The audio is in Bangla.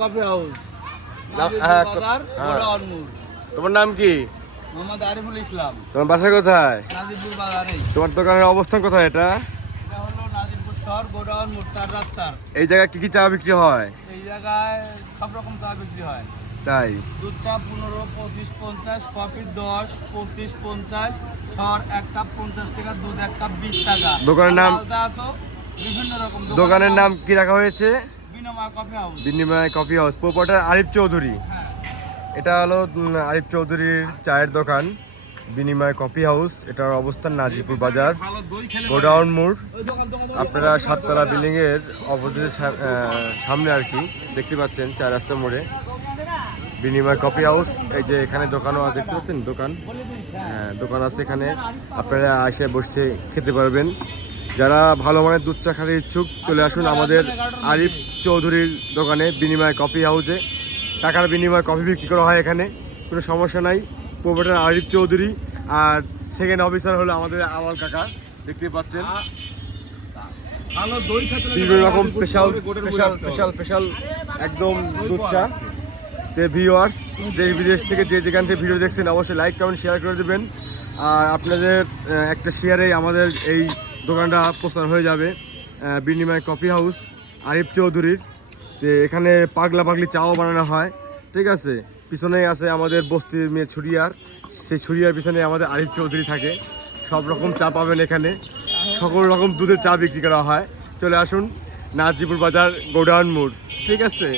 Coffee house. হ্যাঁ, হ্যাঁ। তোমার নাম কি? মোহাম্মদ আরিফুল ইসলাম। তোমার বাসা কোথায়? নাজিরপুর বাজারে তোমার দোকানের অবস্থান কোথায় এটা? এটা হলো নাজিরপুর শহর গোডাউনমুর চার রাস্তার। এই জায়গায় কি কি চা বিক্রি হয়? এই জায়গায় সব রকম চা বিক্রি হয়। তাই? দুধ চা পনেরো পঁচিশ পঞ্চাশ কফি দশ পঁচিশ পঞ্চাশ সর এক কাপ পঞ্চাশ টাকা দুধ এক কাপ বিশ টাকা। দোকানের নাম? বিভিন্ন রকম। দোকানের নাম কি রাখা হয়েছে? বিনিময় coffee house. Proprietor Arif Chowdhury. হ্যাঁ। এটা হলো আরিফ চৌধুরীর চায়ের দোকান বিনিময় কফি হাউস। এটার অবস্থান নাজিপুর বাজার গোডাউন মোড়। আপনারা সাততলা বিল্ডিং এর অপোজিটের সা- সামনে আর কি দেখতে পাচ্ছেন চার রাস্তা মোড়ে। বিনিময় কফি হাউস এই যে এখানে দোকানও আছে, দেখতে পাচ্ছেন দোকান? হ্যাঁ দোকান আছে এখানে। আপনারা এসে বসে খেতে পারবেন। যারা ভালো মানের দুধ চা খেতে ইচ্ছুক চলে আসুন আমাদের আরিফ চৌধুরীর দোকানে বিনিময় কফি হাউসে। টাকার বিনিময়ে কফি বিক্রি করা হয় এখানে কোনো সমস্যা নাই। প্রোপারেটার আরিফ চৌধুরী আর সেকেন্ড অফিসার হলো আমাদের আওয়াল কাকা দেখতে পাচ্ছেন। বিভিন্ন রকম স্পেশাল স্পেশাল স্পেশাল স্পেশাল একদম দুধ চা। তে ভিউয়ার্স দেশ বিদেশ থেকে যে যেখান থেকে ভিডিও দেখছেন অবশ্যই লাইক কমেন্ট শেয়ার করে দেবেন। আর আপনাদের একটা শেয়ারে আমাদের এই দোকানটা প্রচার হয়ে যাবে বিনিময় কফি হাউস, আরিফ চৌধুরীর। তো এখানে পাগলা পাগলি চাও বানানো হয়, ঠিক আছে? পিছনেই আছে আমাদের বস্তির মেয়ে ছুরিয়ার। সেই ছুরিয়ার পিছনে আমাদের আরিফ চৌধুরী থাকে। সব রকম চা পাবেন এখানে। সকল রকম দুধের চা বিক্রি করা হয়। চলে আসুন নাজিপুর বাজার, গোডাউন মোড়, ঠিক আছে?